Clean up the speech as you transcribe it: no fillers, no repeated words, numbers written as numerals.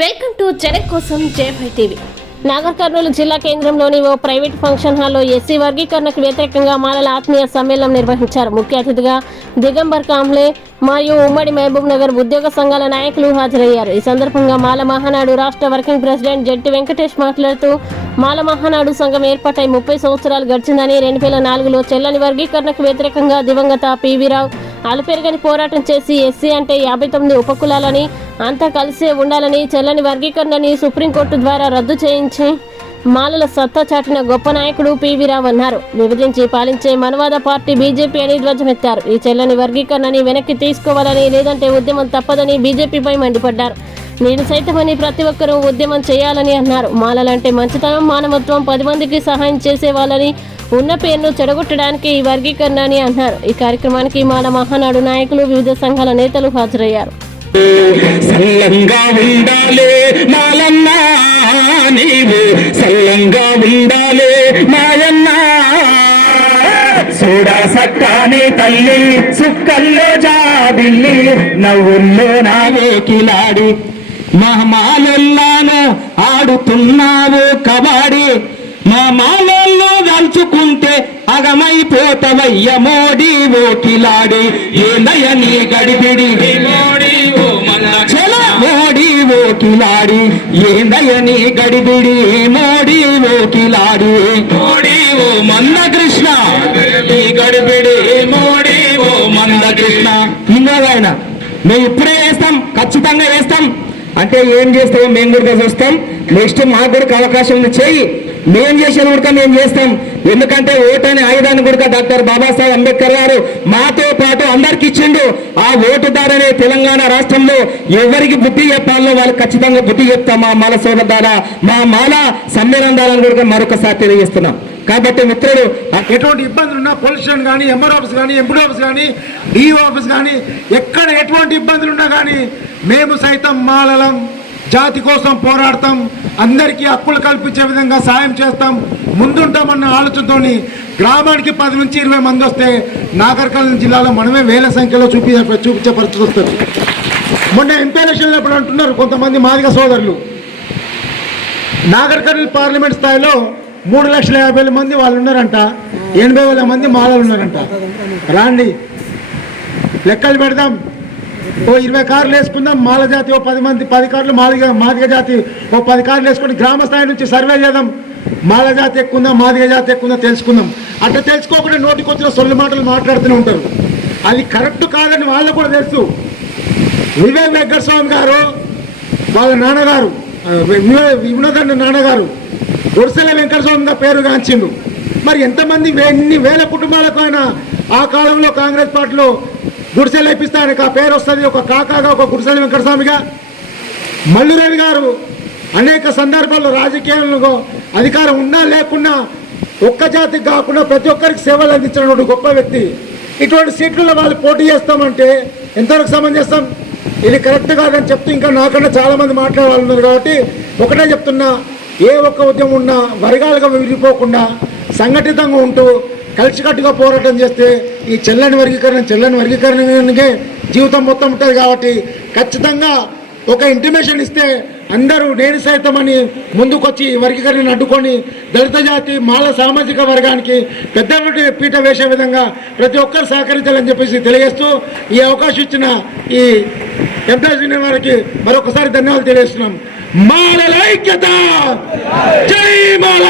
Welcome to జనం కోసం జై టీవీ. నాగర్ కర్నూలు జిల్లా కేంద్రంలోని ఓ ప్రైవేట్ ఫంక్షన్ హాల్లో ఎస్సీ వర్గీకరణకు వ్యతిరేకంగా మాలల ఆత్మీయ సమ్మేళనం నిర్వహించారు. ముఖ్య అతిథిగా దిగంబర్ కాంబ్లే మరియు ఉమ్మడి మహబూబ్ నగర్ ఉద్యోగ సంఘాల నాయకులు హాజరయ్యారు. ఈ సందర్భంగా మాల మహానాడు రాష్ట్ర వర్కింగ్ ప్రెసిడెంట్ జట్టి వెంకటేష్ మాట్లాడుతూ మాల మహానాడు సంఘం ఏర్పాటై 30 సంవత్సరాలు గడిచిందని 2004లో చెల్లని వర్గీకరణకు వ్యతిరేకంగా దివంగత పివి రావు అలుపెరగని పోరాటం చేసి ఎస్సీ అంటే 59 ఉపకులాలని అంతా కలిసే ఉండాలని చెల్లని వర్గీకరణని సుప్రీంకోర్టు ద్వారా రద్దు చేయించి మాలల సత్తా చాటిన గొప్ప నాయకుడు పివి రావు అన్నారు. విభజించి పాలించే మనవాద పార్టీ బీజేపీ అని ధ్వజమెత్తారు. ఈ చెల్లని వర్గీకరణని వెనక్కి తీసుకోవాలని, లేదంటే ఉద్యమం తప్పదని బీజేపీపై మండిపడ్డారు. నేను సైతమని ప్రతి ఒక్కరూ ఉద్యమం చేయాలని అన్నారు. మాలలంటే మంచితనం, మానవత్వం, 10 మందికి సహాయం చేసేవాళ్ళని ఉన్న పేరును చెడగొట్టడానికి ఈ వర్గీకరణ అని అన్నారు. ఈ కార్యక్రమానికి మాల మహానాడు నాయకులు, వివిధ సంఘాల నేతలు హాజరయ్యారు. సల్లంగా ఉండాలే మాలన్నా, నీవు సల్లంగా ఉండాలే మాయన్నా, చూడా సక్కాని తల్లి సుక్కల్లో జాబిల్లి నవ్వుల్లో నావే కిలాడి మహమాలెల్లాను ఆడుతున్నావు కబాడి, మా మాలల్లో దలుచుకుంటే అగమైపోతవయ్య మోడీ ఓ కిలాడి, ఏందయ్య నీ గడిబిడి మోడీ ఓ మోడీ ఓ కిలాడి, ఏందయ్య నీ గడిబిడి మోడీ ఓ కిలాడి, మోడీ ఓ మంద కృష్ణ ఈ గడిబిడి మోడీ ఓ మంద కృష్ణ. ఇంకోదైనా మేము ఇప్పుడే వేస్తాం, ఖచ్చితంగా వేస్తాం అంటే ఏం చేస్తామో మేము కూడా చూస్తాం. నెక్స్ట్ మాకు కూడా అవకాశం ఉంది, చేయి మేం చేసేది కూడా మేము చేస్తాం. ఎందుకంటే ఓటు అనే ఆయుధాన్ని కూడా డాక్టర్ బాబాసాహెబ్ అంబేద్కర్ గారు మాతో పాటు అందరికి ఇచ్చిండు. ఆ ఓటు ద్వారానే తెలంగాణ రాష్ట్రంలో ఎవరికి బుద్ధి చెప్పాలో వాళ్ళు ఖచ్చితంగా బుద్ధి చెప్తాం. మా మాల సోదరు ద్వారా, మా మాల సమ్మేళనం ద్వారా కూడా మరొకసారి తెలియజేస్తున్నాం. కాబట్టి మిత్రుడు, ఎటువంటి ఇబ్బందులు ఉన్నా పోలీస్ స్టేషన్ కానీ, ఎంఆర్ ఆఫీస్ కానీ, ఎంపీ ఆఫీస్ కానీ, డిఓ ఆఫీస్ కానీ, ఎక్కడ ఎటువంటి ఇబ్బందులు ఉన్నా కానీ మేము సైతం మాలలం జాతి కోసం పోరాడతాం, అందరికీ హక్కులు కల్పించే విధంగా సాయం చేస్తాం, ముందుంటామన్న ఆలోచనతోని గ్రామానికి 10 నుంచి 20 మంది వస్తే నాగర్ కర్నూలు జిల్లాలో మనమే వేల సంఖ్యలో చూపించే పరిస్థితి వస్తుంది. మొన్న ఎంపీ ఎలక్షన్లో ఎప్పుడు అంటున్నారు కొంతమంది మాదిగ సోదరులు, నాగర్ కర్నూలు పార్లమెంట్ స్థాయిలో 3,50,000 మంది వాళ్ళు ఉన్నారంట, 80,000 మంది మాలలు ఉన్నారంట. రాండి లెక్కలు పెడదాం, ఓ 20 కార్లు వేసుకుందాం, మాల జాతి ఓ 10 కార్లు, మాదిగ జాతి ఓ 10 కార్లు వేసుకొని గ్రామ స్థాయి నుంచి సర్వే చేద్దాం. మాల జాతి ఎక్కుందా, మాదిగ జాతి ఎక్కుందా తెలుసుకుందాం. అట్లా తెలుసుకోకుండా నోటికి వచ్చిన సొల్లు మాటలు మాట్లాడుతూనే ఉంటారు. అది కరెక్ట్ కాదని వాళ్ళు కూడా తెలుసు. వివేక్ వెంకటస్వామి గారు వాళ్ళ నాన్నగారు, వినోదండ నాన్నగారు గుడిసెల వెంకటస్వామిగా పేరుగాంచిండు. మరి ఎంతమంది ఎన్ని వేల కుటుంబాలకు ఆయన ఆ కాలంలో కాంగ్రెస్ పార్టీలో గుడిసెలు వేపిస్తే ఆయనకు ఆ పేరు వస్తుంది, ఒక కాకాగా, ఒక గుడిసెల వెంకటస్వామిగా. మల్లురేవి గారు అనేక సందర్భాల్లో రాజకీయాల్లో అధికారం ఉన్నా లేకున్నా ఒక్క జాతికి కాకుండా ప్రతి ఒక్కరికి సేవలు అందించిన గొప్ప వ్యక్తి. ఇటువంటి సీట్లలో వాళ్ళు పోటీ చేస్తామంటే ఎంతవరకు సమంజసం? ఇది కరెక్ట్ కాదని చెప్తూ ఇంకా నాకన్నా చాలామంది మాట్లాడే వాళ్ళు ఉన్నారు. కాబట్టి ఒకటే చెప్తున్నా, ఏ ఒక్క ఉద్యమం ఉన్నా వర్గాలుగా విడిపోకుండా సంఘటితంగా ఉంటూ కలిసికట్టుగా పోరాటం చేస్తే ఈ చెల్లని వర్గీకరణకే జీవితం మొత్తం ఉంటుంది. కాబట్టి ఖచ్చితంగా ఒక ఇంటిమేషన్ ఇస్తే అందరూ నేను సైతమని ముందుకొచ్చి వర్గీకరణను అడ్డుకొని దళిత జాతి మాల సామాజిక వర్గానికి పెద్ద పీట వేసే విధంగా ప్రతి ఒక్కరు సహకరించాలని చెప్పేసి తెలియజేస్తూ ఈ అవకాశం ఇచ్చిన ఈ ఎంప్లాయీస్ యూనియన్ వారికి మరొకసారి ధన్యవాదాలు తెలియజేస్తున్నాం. మాలల ఐక్యత, జై మాల.